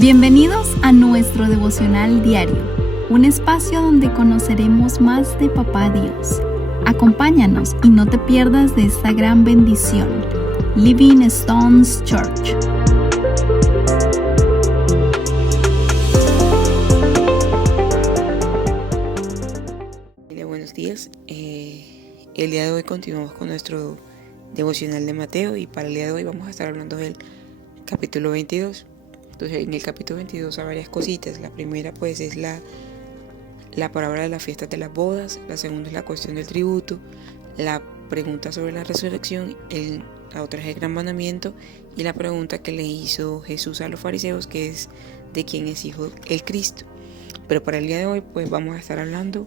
Bienvenidos a nuestro devocional diario, un espacio donde conoceremos más de Papá Dios. Acompáñanos y no te pierdas de esta gran bendición. Living Stones Church. Buenos días. El día de hoy continuamos con nuestro devocional de Mateo y para el día de hoy vamos a estar hablando del capítulo 22. Entonces, en el capítulo 22 hay varias cositas. La primera pues es la parábola de las fiestas de las bodas. La segunda es la cuestión del tributo. La pregunta sobre la resurrección. La otra es el gran mandamiento. Y la pregunta que le hizo Jesús a los fariseos, que es de quién es hijo el Cristo. Pero para el día de hoy pues vamos a estar hablando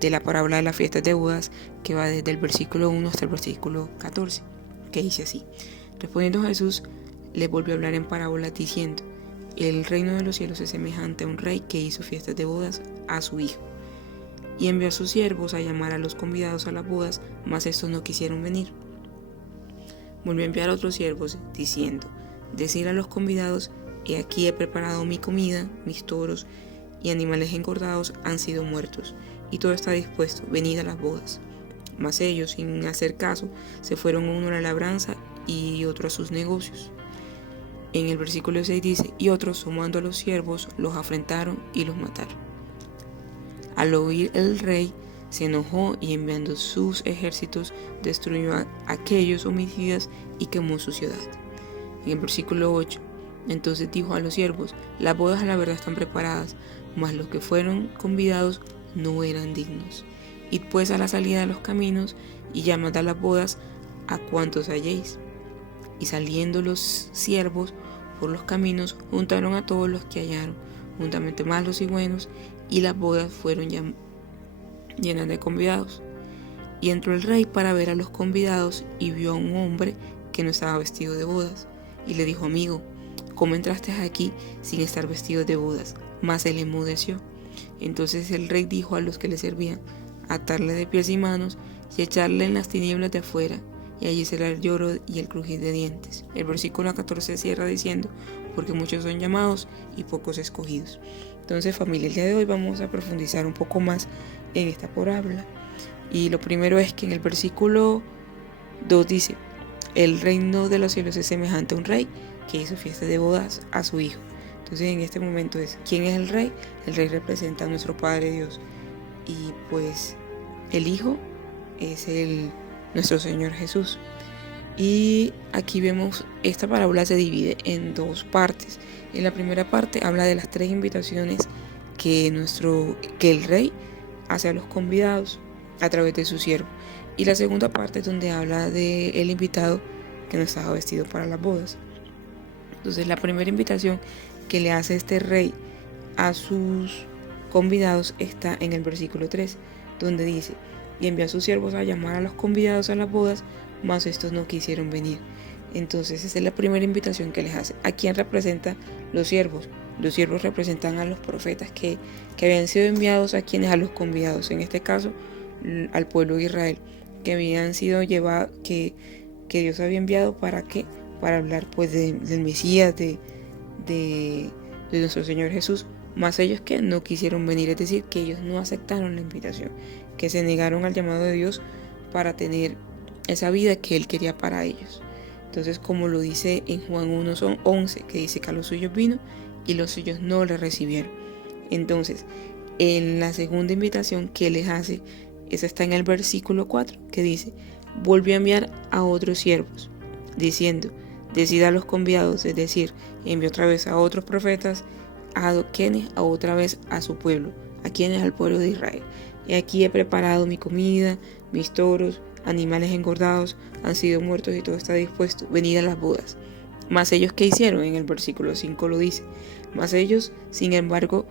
de la parábola de las fiestas de bodas, que va desde el versículo 1 hasta el versículo 14, que dice así: respondiendo Jesús les volvió a hablar en parábolas diciendo: el reino de los cielos es semejante a un rey que hizo fiestas de bodas a su hijo, y envió a sus siervos a llamar a los convidados a las bodas, mas estos no quisieron venir. Volvió a enviar a otros siervos diciendo: decid a los convidados: he aquí he preparado mi comida, mis toros y animales engordados han sido muertos, y todo está dispuesto, venid a las bodas. Mas ellos, sin hacer caso, se fueron uno a la labranza y otro a sus negocios. En el versículo 6 dice: y otros, tomando a los siervos, los afrentaron y los mataron. Al oír el rey, se enojó y enviando sus ejércitos, destruyó a aquellos homicidas y quemó su ciudad. En el versículo 8, entonces dijo a los siervos: las bodas a la verdad están preparadas, mas los que fueron convidados no eran dignos. Id pues a la salida de los caminos y llamad a las bodas a cuantos halléis. Y saliendo los siervos por los caminos, juntaron a todos los que hallaron, juntamente malos y buenos, y las bodas fueron llenas de convidados. Y entró el rey para ver a los convidados, y vio a un hombre que no estaba vestido de bodas, y le dijo: amigo, ¿cómo entraste aquí sin estar vestido de bodas? Mas él enmudeció. Entonces el rey dijo a los que le servían: atarle de pies y manos y echarle en las tinieblas de afuera, y allí será el lloro y el crujir de dientes. El versículo 14 cierra diciendo: porque muchos son llamados y pocos escogidos. Entonces, familia, el día de hoy vamos a profundizar un poco más en esta parábola. Y lo primero es que en el versículo 2 dice: el reino de los cielos es semejante a un rey que hizo fiesta de bodas a su hijo. Entonces, en este momento ¿quién es el rey? El rey representa a nuestro Padre Dios. Y pues el hijo es nuestro Señor Jesús. Y aquí vemos, esta parábola se divide en dos partes. En la primera parte habla de las tres invitaciones que el rey hace a los convidados a través de su siervo. Y la segunda parte es donde habla del invitado que no estaba vestido para las bodas. Entonces, la primera invitación que le hace este rey a sus convidados está en el versículo 3, donde dice: y envió a sus siervos a llamar a los convidados a las bodas, mas estos no quisieron venir. Entonces, esa es la primera invitación que les hace. ¿A quién representa los siervos? Los siervos representan a los profetas que habían sido enviados a quienes, a los convidados, en este caso al pueblo de Israel, que habían sido llevados, que Dios había enviado para qué, para hablar pues del Mesías, de nuestro Señor Jesús. Mas ellos que no quisieron venir, es decir, que ellos no aceptaron la invitación, que se negaron al llamado de Dios para tener esa vida que Él quería para ellos. Entonces, como lo dice en Juan 1:11, que dice que a los suyos vino y los suyos no le recibieron. Entonces, en la segunda invitación que les hace, esa está en el versículo 4, que dice: volvió a enviar a otros siervos, diciendo: decid a los convidados, es decir, envió otra vez a otros profetas, a otra vez a su pueblo, a quienes, al pueblo de Israel. Y aquí he preparado mi comida, mis toros, animales engordados han sido muertos y todo está dispuesto, venid a las bodas. Mas ellos, ¿qué hicieron? En el versículo 5 lo dice: mas ellos, sin embargo,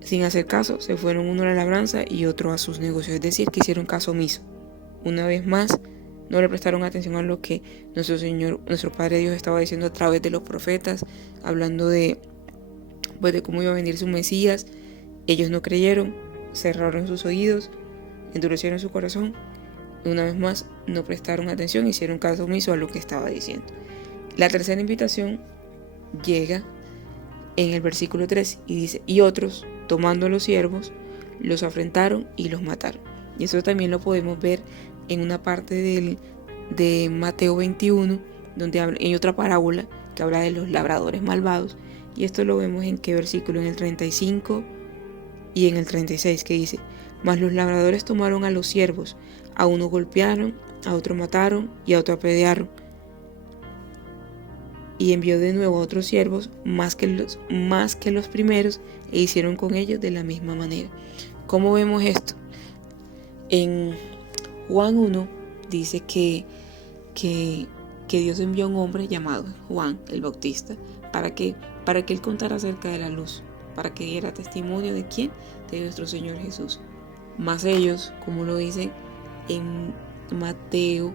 sin hacer caso, se fueron uno a la labranza y otro a sus negocios, es decir, que hicieron caso omiso. Una vez más, no le prestaron atención a lo que nuestro Padre Dios estaba diciendo a través de los profetas, hablando de cómo iba a venir su Mesías. Ellos no creyeron, cerraron sus oídos, endurecieron su corazón. Una vez más, no prestaron atención, hicieron caso omiso a lo que estaba diciendo. La tercera invitación llega en el versículo 3 y dice, y otros, tomando a los siervos, los afrentaron y los mataron. Y eso también lo podemos ver en una parte de Mateo 21, donde hay otra parábola que habla de los labradores malvados. Y esto lo vemos en qué versículo, en el 35 y en el 36, que dice, mas los labradores tomaron a los siervos, a uno golpearon, a otro mataron y a otro apedrearon. Y envió de nuevo a otros siervos más que los primeros, e hicieron con ellos de la misma manera. ¿Cómo vemos esto? En Juan 1 dice que Dios envió a un hombre llamado Juan el Bautista para que él contara acerca de la luz, para que diera testimonio de quién, de nuestro Señor Jesús. Mas ellos, como lo dicen en Mateo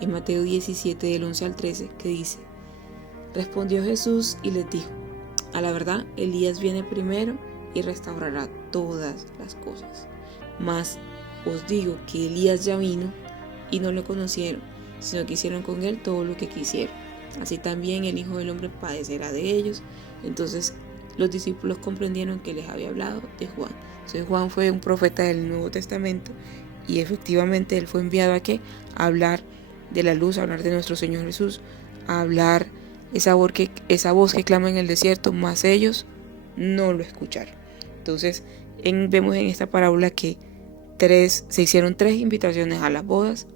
17 del 11 al 13, que dice, respondió Jesús y les dijo, a la verdad Elías viene primero y restaurará todas las cosas. Mas os digo que Elías ya vino y no lo conocieron, sino que hicieron con él todo lo que quisieron. Así también el Hijo del Hombre padecerá de ellos. Entonces los discípulos comprendieron que les había hablado de Juan. Entonces Juan fue un profeta del Nuevo Testamento y efectivamente él fue enviado a ¿qué? A hablar de la luz, a hablar de nuestro Señor Jesús, a hablar esa voz que clama en el desierto, mas ellos no lo escucharon. Entonces vemos en esta parábola que se hicieron 3 invitaciones a las bodas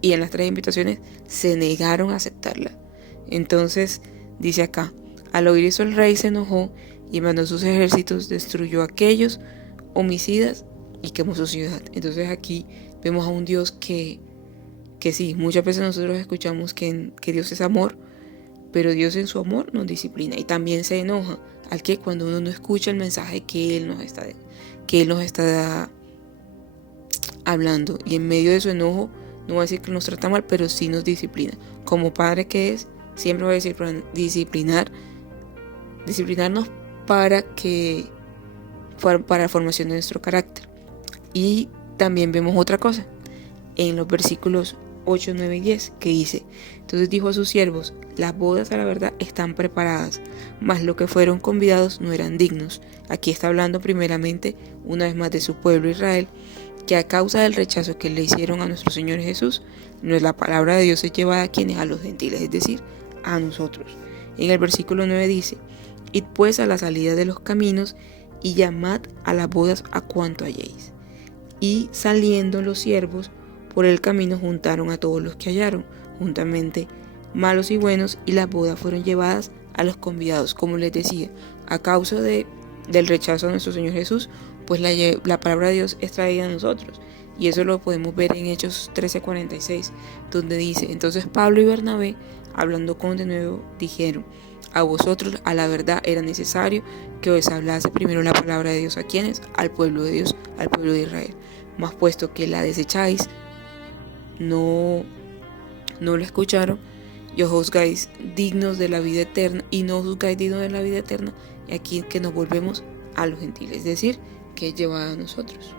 y en las 3 invitaciones se negaron a aceptarla. Entonces dice acá, al oír eso el rey se enojó y mandó sus ejércitos, destruyó a aquellos homicidas y quemó su ciudad. Entonces aquí vemos a un Dios que sí, muchas veces nosotros escuchamos que Dios es amor, pero Dios en su amor nos disciplina y también se enoja al que cuando uno no escucha el mensaje que Él nos está hablando, y en medio de su enojo no va a decir que nos trata mal, pero sí nos disciplina. Como padre que es, siempre va a decir disciplinarnos para la formación de nuestro carácter. Y también vemos otra cosa en los versículos 8, 9 y 10, que dice, entonces dijo a sus siervos, las bodas a la verdad están preparadas, mas los que fueron convidados no eran dignos. Aquí está hablando primeramente una vez más de su pueblo Israel, que a causa del rechazo que le hicieron a nuestro Señor Jesús, no es la palabra de Dios es llevada a quienes, a los gentiles, es decir, a nosotros. En el versículo 9 dice, id pues a la salida de los caminos y llamad a las bodas a cuanto halléis. Y saliendo los siervos por el camino juntaron a todos los que hallaron, juntamente malos y buenos, y las bodas fueron llevadas a los convidados. Como les decía, a causa del rechazo a nuestro Señor Jesús, pues la palabra de Dios es traída a nosotros. Y eso lo podemos ver en Hechos 13:46, donde dice, entonces Pablo y Bernabé, hablando con de nuevo, dijeron, a vosotros a la verdad era necesario que os hablase primero la palabra de Dios. ¿A quiénes? Al pueblo de Dios, al pueblo de Israel. Mas puesto que la desecháis, no lo escucharon, y os juzgáis dignos de la vida eterna, y no os juzgáis dignos de la vida eterna, y aquí que nos volvemos a los gentiles, es decir, que es llevada a nosotros.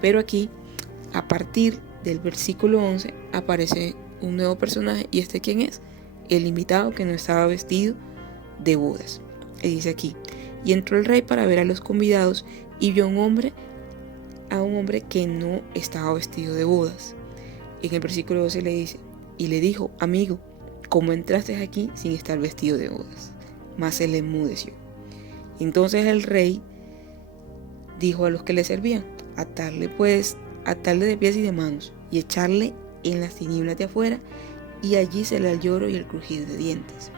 Pero aquí, a partir del versículo 11, aparece un nuevo personaje, y ¿quién es? El invitado que no estaba vestido de bodas. Y dice aquí, y entró el rey para ver a los convidados, y vio a un hombre que no estaba vestido de bodas. En el versículo 12 le dice, y le dijo, amigo, ¿cómo entraste aquí sin estar vestido de bodas? Mas él enmudeció. Entonces el rey dijo a los que le servían, atarle de pies y de manos, y echarle en las tinieblas de afuera, y allí será el lloro y el crujir de dientes.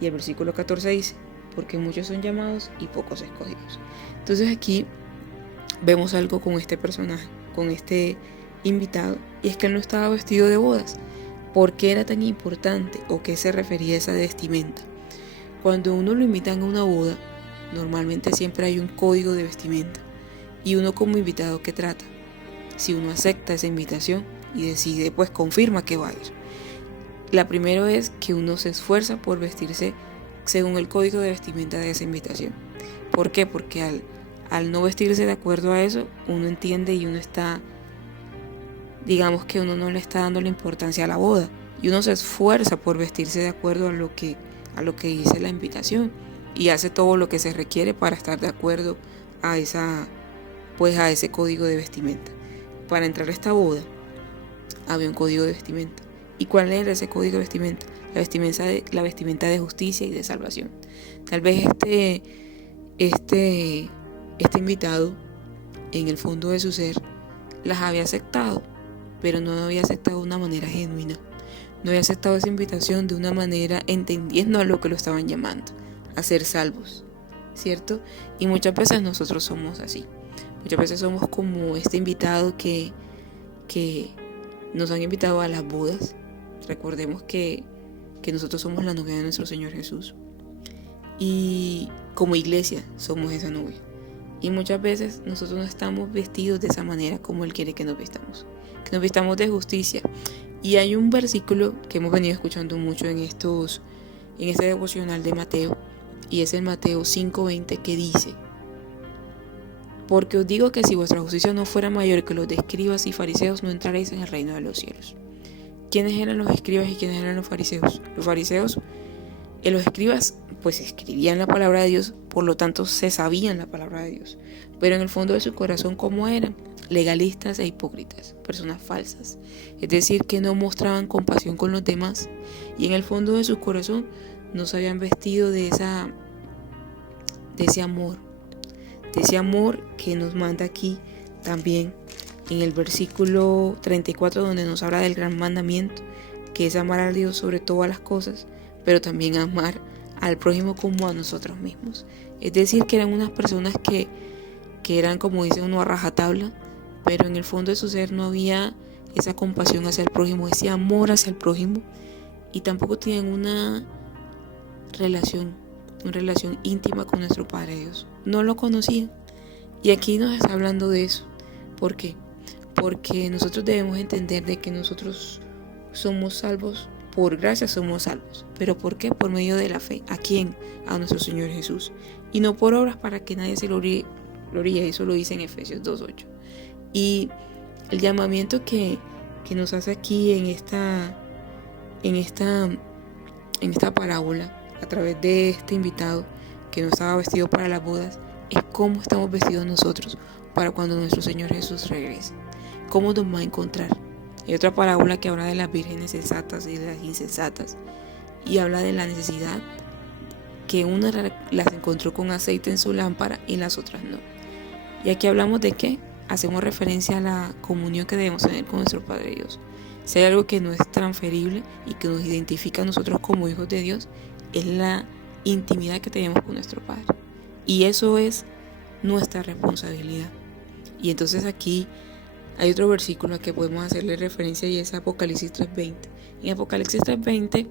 Y el versículo 14 dice, porque muchos son llamados y pocos escogidos. Entonces aquí vemos algo con este personaje, con este invitado, y es que él no estaba vestido de bodas. ¿Por qué era tan importante o qué se refería a esa vestimenta? Cuando uno lo invitan a una boda, normalmente siempre hay un código de vestimenta, y uno como invitado, ¿qué trata? Si uno acepta esa invitación y decide, pues confirma que va a ir. La primera es que uno se esfuerza por vestirse según el código de vestimenta de esa invitación. ¿Por qué? Porque al no vestirse de acuerdo a eso, uno entiende y uno está, digamos que uno no le está dando la importancia a la boda, y uno se esfuerza por vestirse de acuerdo a lo que dice la invitación y hace todo lo que se requiere para estar de acuerdo a ese código de vestimenta. Para entrar a esta boda había un código de vestimenta. ¿Y cuál era ese código de vestimenta? La vestimenta de justicia y de salvación. Tal vez este invitado, en el fondo de su ser, las había aceptado, pero no había aceptado de una manera genuina. No había aceptado esa invitación de una manera entendiendo a lo que lo estaban llamando, a ser salvos, ¿cierto? Y muchas veces nosotros somos así. Muchas veces somos como este invitado que nos han invitado a las bodas. Recordemos que nosotros somos la novia de nuestro Señor Jesús. Y como iglesia somos esa novia. Y muchas veces nosotros no estamos vestidos de esa manera como Él quiere que nos vistamos. Que nos vistamos de justicia. Y hay un versículo que hemos venido escuchando mucho en este devocional de Mateo. Y es el Mateo 5:20 que dice: porque os digo que si vuestra justicia no fuera mayor que los de escribas y fariseos, no entraréis en el reino de los cielos. ¿Quiénes eran los escribas y quiénes eran los fariseos? Los fariseos, los escribas, pues escribían la palabra de Dios, por lo tanto se sabían la palabra de Dios. Pero en el fondo de su corazón, ¿cómo eran? Legalistas e hipócritas, personas falsas. Es decir, que no mostraban compasión con los demás. Y en el fondo de su corazón no se habían vestido de ese amor. De ese amor que nos manda aquí también en el versículo 34, donde nos habla del gran mandamiento, que es amar a Dios sobre todas las cosas, pero también amar al prójimo como a nosotros mismos. Es decir, que eran unas personas que eran, como dice uno, a rajatabla, pero en el fondo de su ser no había esa compasión hacia el prójimo, ese amor hacia el prójimo, y tampoco tenían una relación íntima con nuestro Padre Dios. No lo conocían. Y aquí nos está hablando de eso. ¿Por qué? Porque nosotros debemos entender de que nosotros somos salvos, por gracia somos salvos. ¿Pero por qué? Por medio de la fe. ¿A quién? A nuestro Señor Jesús. Y no por obras para que nadie se gloríe. Eso lo dice en Efesios 2:8. Y el llamamiento que nos hace aquí en esta parábola, a través de este invitado que no estaba vestido para las bodas, es cómo estamos vestidos nosotros para cuando nuestro Señor Jesús regrese. ¿Cómo nos va a encontrar? Hay otra parábola que habla de las vírgenes sensatas y de las insensatas, y habla de la necesidad que una las encontró con aceite en su lámpara y las otras no. Y aquí hablamos de qué? Hacemos referencia a la comunión que debemos tener con nuestro Padre Dios. Si hay algo que no es transferible y que nos identifica a nosotros como hijos de Dios, es la intimidad que tenemos con nuestro Padre. Y eso es nuestra responsabilidad. Y entonces aquí hay otro versículo al que podemos hacerle referencia, y es Apocalipsis 3:20. En Apocalipsis 3:20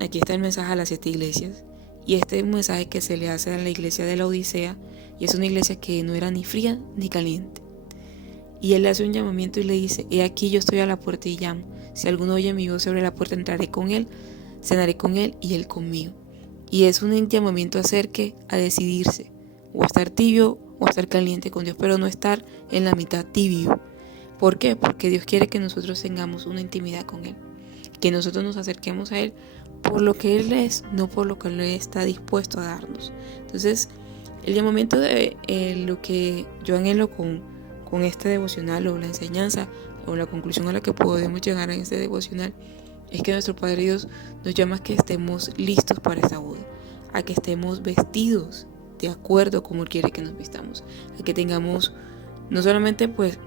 aquí está el mensaje a las 7 iglesias. Y este es un mensaje que se le hace a la iglesia de la Odisea, y es una iglesia que no era ni fría ni caliente. Y él le hace un llamamiento y le dice: he aquí yo estoy a la puerta y llamo. Si alguno oye mi voz sobre la puerta, entraré con él, cenaré con él y él conmigo. Y es un llamamiento a decidirse, o a estar tibio o a estar caliente con Dios, pero no estar en la mitad tibio. ¿Por qué? Porque Dios quiere que nosotros tengamos una intimidad con Él, que nosotros nos acerquemos a Él por lo que Él es, no por lo que Él está dispuesto a darnos. Entonces, el llamamiento de lo que yo anhelo con este devocional, o la enseñanza, o la conclusión a la que podemos llegar en este devocional, es que nuestro Padre Dios nos llama a que estemos listos para esta boda, a que estemos vestidos de acuerdo como Él quiere que nos vistamos, a que tengamos no solamente, pues,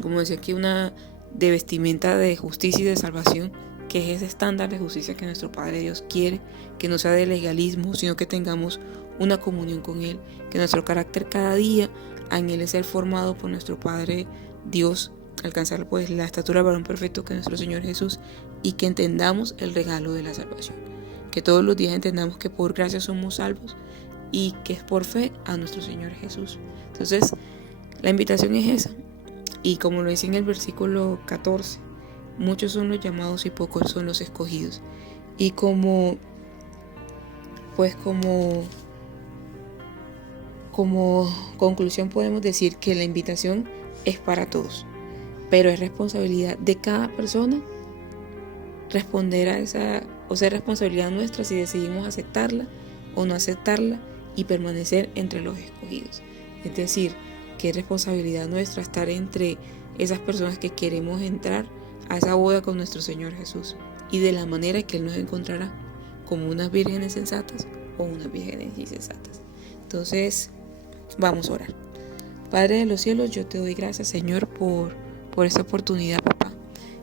como decía aquí, una de vestimenta de justicia y de salvación, que es ese estándar de justicia que nuestro Padre Dios quiere, que no sea de legalismo, sino que tengamos una comunión con Él, que nuestro carácter cada día anhele ser formado por nuestro Padre Dios, alcanzar pues la estatura del varón perfecto, que es nuestro Señor Jesús, y que entendamos el regalo de la salvación, que todos los días entendamos que por gracia somos salvos y que es por fe a nuestro Señor Jesús. Entonces, la invitación es esa, y como lo dice en el versículo 14, muchos son los llamados y pocos son los escogidos. Y como conclusión podemos decir que la invitación es para todos, pero es responsabilidad de cada persona responder a esa, o sea, responsabilidad nuestra si decidimos aceptarla o no aceptarla y permanecer entre los escogidos. Es decir, que es responsabilidad nuestra estar entre esas personas que queremos entrar a esa boda con nuestro Señor Jesús y de la manera que Él nos encontrará, como unas vírgenes sensatas o unas vírgenes insensatas. Entonces, vamos a orar. Padre de los cielos, yo te doy gracias, Señor, por esta oportunidad, papá.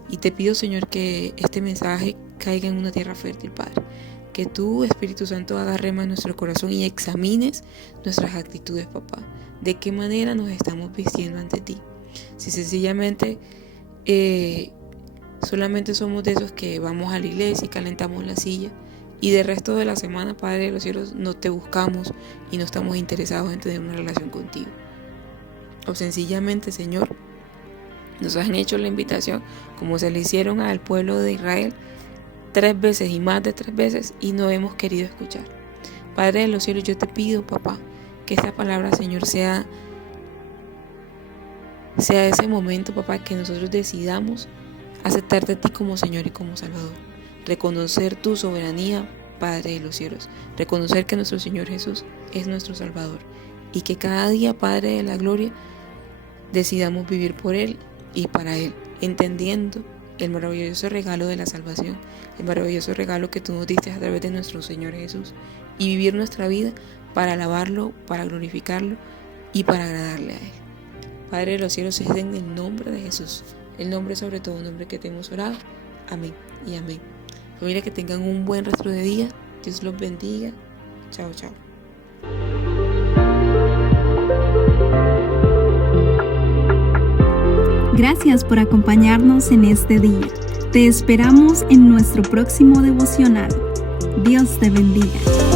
Y te pido, Señor, que este mensaje caiga en una tierra fértil, Padre. Que tú, Espíritu Santo, hagas rema en nuestro corazón y examines nuestras actitudes, papá. De qué manera nos estamos vistiendo ante ti. Si sencillamente solamente somos de esos que vamos a la iglesia y calentamos la silla, y del resto de la semana, Padre de los cielos, no te buscamos y no estamos interesados en tener una relación contigo. O sencillamente, Señor, nos han hecho la invitación como se le hicieron al pueblo de Israel 3 veces y más de 3 veces y no hemos querido escuchar. Padre de los cielos, yo te pido, papá, que esta palabra, Señor, sea ese momento, papá, que nosotros decidamos aceptarte a ti como Señor y como Salvador. Reconocer tu soberanía, Padre de los cielos. Reconocer que nuestro Señor Jesús es nuestro Salvador. Y que cada día, Padre de la gloria, decidamos vivir por Él y para Él, entendiendo el maravilloso regalo de la salvación, el maravilloso regalo que tú nos diste a través de nuestro Señor Jesús, y vivir nuestra vida para alabarlo, para glorificarlo y para agradarle a Él. Padre de los cielos, es en el nombre de Jesús, el nombre sobre todo, un nombre que te hemos orado. Amén y amén. Familia, que tengan un buen resto de día. Dios los bendiga. Chao, chao. Gracias por acompañarnos en este día. Te esperamos en nuestro próximo devocional. Dios te bendiga.